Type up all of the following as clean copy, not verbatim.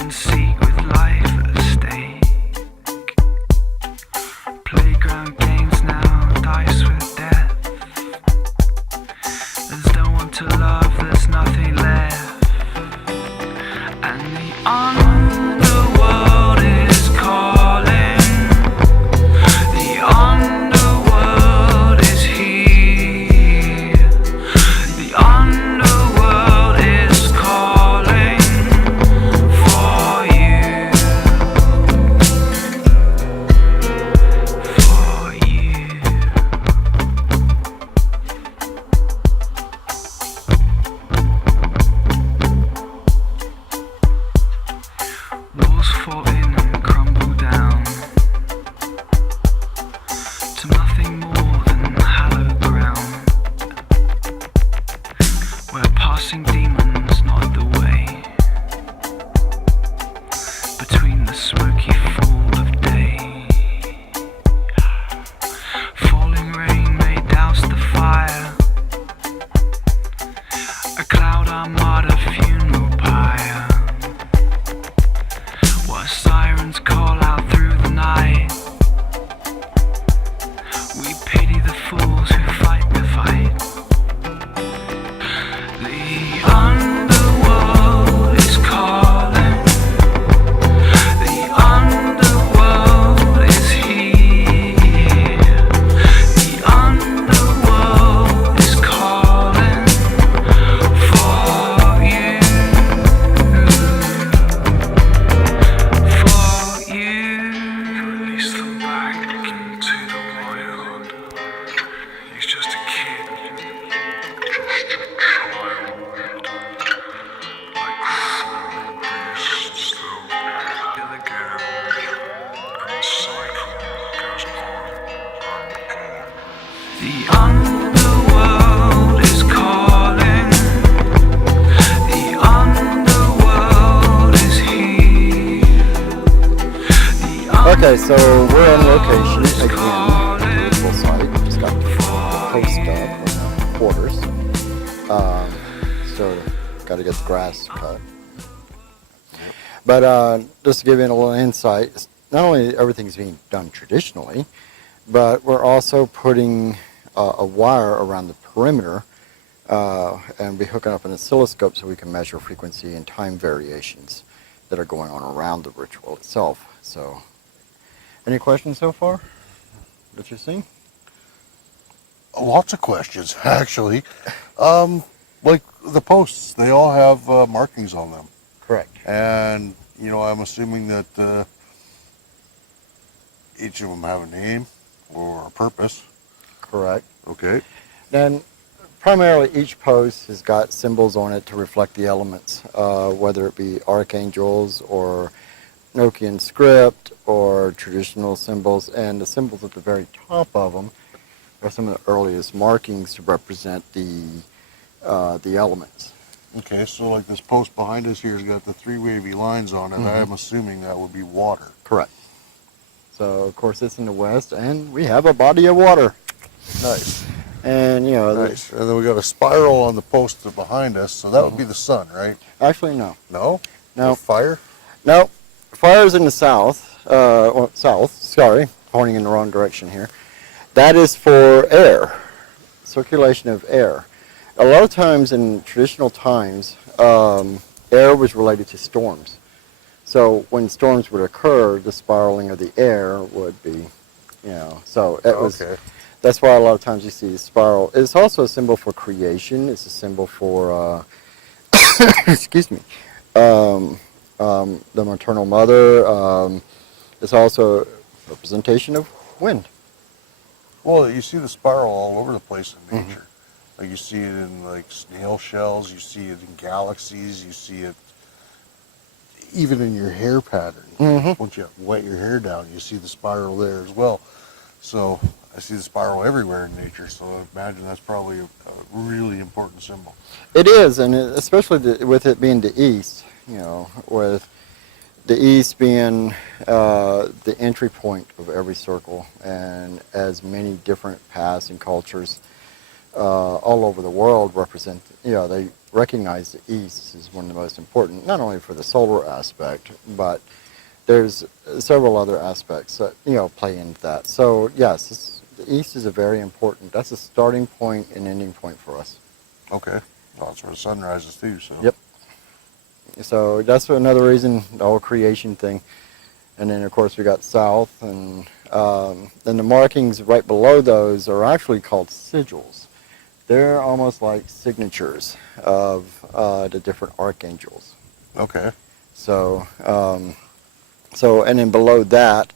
and seek with life at stake. Playground games now, dice with death. There's no one to love, there's nothing left. And the underworld is calling. The underworld is here. The underworld is calling for you. For you. Walls fall in and crumble down to nothing more than hallowed ground, where passing demons nod the way between the smoky fall of day. Falling rain may douse the fire, a cloud armada funeral pyre. While sirens call out through the night, we pity the fools who fight the fight. The underworld is calling. The underworld is here. The underworld is calling for you. For you. Release them back into the wild. He's just a kid. Just a child. Like fallen beasts, though. Still again. And the cycle goes on and on. The underworld is calling. The underworld is here. Okay, so we're on location again, beautiful site. Just got the post up, quarters. So got to get the grass cut. But just to give you a little insight, not only everything's being done traditionally, but we're also putting a wire around the perimeter and be hooking up an oscilloscope so we can measure frequency and time variations that are going on around the ritual itself. So, any questions so far that you've seen? Lots of questions, actually. Like the posts, they all have markings on them. Correct. And, you know, I'm assuming that each of them have a name or a purpose. Correct. Okay. Then, primarily each post has got symbols on it to reflect the elements, whether it be archangels or Nokian script or traditional symbols, and the symbols at the very top of them are some of the earliest markings to represent the elements. Okay, so like this post behind us here has got the three wavy lines on it. I'm assuming that would be water. Correct. So, of course, it's in the west, and we have a body of water. Nice. And, you know, Nice. And then we got a spiral on the post behind us, so that would be the sun, right? actually, no. No? No. The fire? No, fire's in the south, pointing in the wrong direction here. That is for air, circulation of air. A lot of times in traditional times, air was related to storms. So when storms would occur, the spiraling of the air would be, you know, so it was, Okay. that's why a lot of times you see the spiral. It's also a symbol for creation. It's a symbol for, excuse me, the maternal mother. It's also a representation of wind. Well, you see the spiral all over the place in nature. Like you see it in like snail shells, you see it in galaxies, you see it even in your hair pattern. Once you wet your hair down, you see the spiral there as well. So I see the spiral everywhere in nature, so I imagine that's probably a really important symbol. It is, and especially with it being the east, you know, with the east being the entry point of every circle, and as many different paths and cultures all over the world represent, you know, they recognize the east is one of the most important, not only for the solar aspect, but there's several other aspects that, play into that. So yes, the east is a very important, that's a starting point and ending point for us. Okay. Well, that's where the sun rises too, so. Yep. So that's another reason, the whole creation thing. And then of course we got south, and then the markings right below those are actually called sigils. They're almost like signatures of the different archangels. Okay. So, and then below that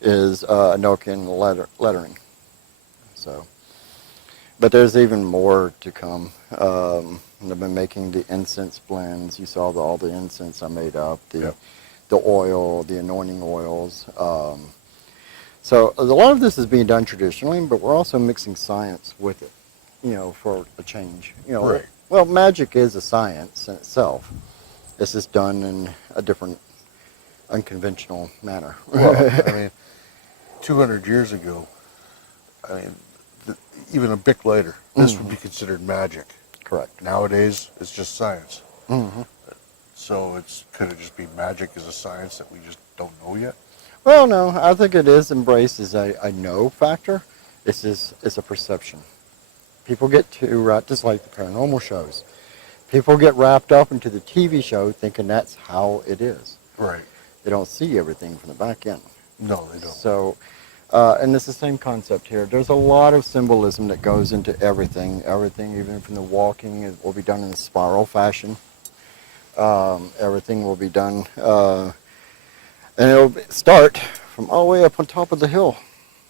is Enochian lettering. So, but there's even more to come. I've been making the incense blends. You saw all the incense I made up. The oil, the anointing oils. So a lot of this is being done traditionally, but we're also mixing science with it, for a change. Right. Well, magic is a science in itself. It's just done in a different, unconventional manner. Well, I mean, 200 years ago, I mean, even a Bic lighter, this would be considered magic. Correct. Nowadays, it's just science. Mm-hmm. So could it just be magic as a science that we just don't know yet? Well, no, I think it is embraced as a know factor. It's a perception. People get too wrapped, just like the paranormal shows. People get wrapped up into the TV show thinking that's how it is. Right. They don't see everything from the back end. No, they don't. So, and it's the same concept here. There's a lot of symbolism that goes into everything. Everything, even from the walking, it will be done in a spiral fashion. Everything will be done, and it'll start from all the way up on top of the hill.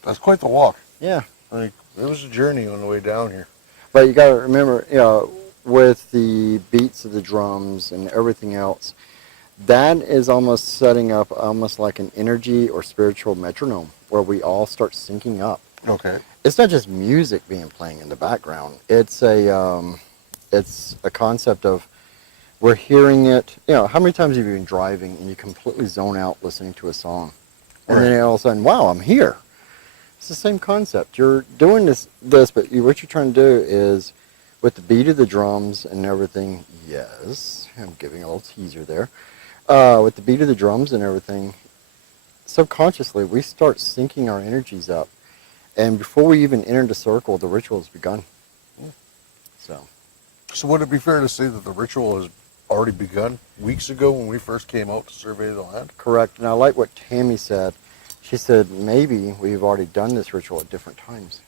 That's quite the walk. Yeah. Like, it was a journey on the way down here. But you got to remember, with the beats of the drums and everything else, that is almost setting up almost like an energy or spiritual metronome where we all start syncing up. Okay. It's not just music being playing in the background. It's a concept of we're hearing it. How many times have you been driving and you completely zone out listening to a song, and then all of a sudden, wow, I'm here. It's the same concept. You're doing this, but what you're trying to do is, with the beat of the drums and everything, yes, I'm giving a little teaser there. With the beat of the drums and everything, subconsciously, we start syncing our energies up. And before we even enter the circle, the ritual has begun. So would it be fair to say that the ritual has already begun weeks ago when we first came out to survey the land? Correct. And I like what Tammy said. She said, maybe we've already done this ritual at different times.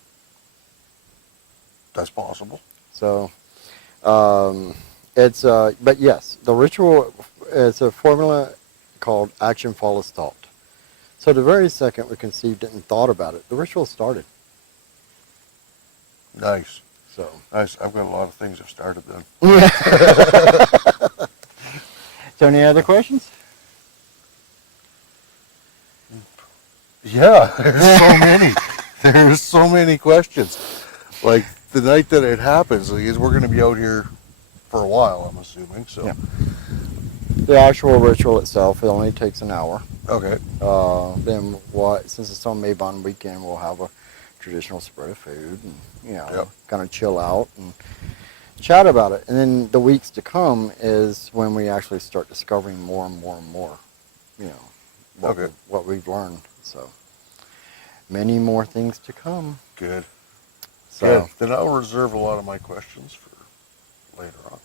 That's possible. So, but yes, the ritual is a formula called action follows thought. So the very second we conceived it and thought about it, the ritual started. Nice. So. Nice. I've got a lot of things I've started then. So any other questions? Yeah, there's so many. There's so many questions. Like the night that it happens, we're going to be out here for a while, I'm assuming. So, yeah. The actual ritual itself, it only takes an hour. Okay. Then since it's on Mabon weekend, we'll have a traditional spread of food and kind of chill out and chat about it. And then the weeks to come is when we actually start discovering more and more and more, what we've learned. So many more things to come. Good. So good. Then I'll reserve a lot of my questions for later on.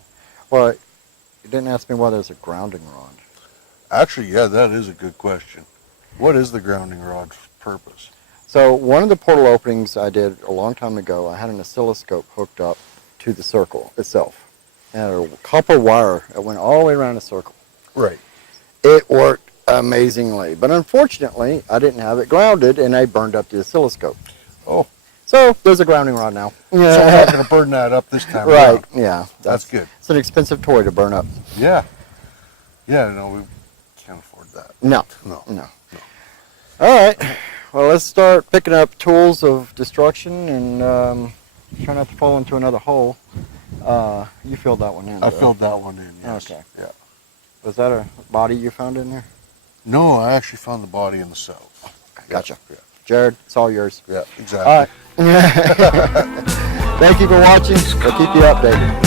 Well, you didn't ask me why there's a grounding rod. Actually, yeah, that is a good question. What is the grounding rod's purpose? So one of the portal openings I did a long time ago, I had an oscilloscope hooked up to the circle itself. And a copper wire that went all the way around the circle. Right. It worked amazingly. But unfortunately, I didn't have it grounded, and I burned up the oscilloscope. Oh. So there's a grounding rod now. So I'm not going to burn that up this time Right, around. yeah. That's good. It's an expensive toy to burn up. Yeah. Yeah, no, we can't afford that. No. No. All right. Well, let's start picking up tools of destruction and try not to fall into another hole. You filled that one in. I filled that one in, yes. Okay. Yeah. Was that a body you found in there? No, I actually found the body in the south. Gotcha. Yeah. Jared, it's all yours. Yeah, exactly. All right. Thank you for watching. We'll keep you updated.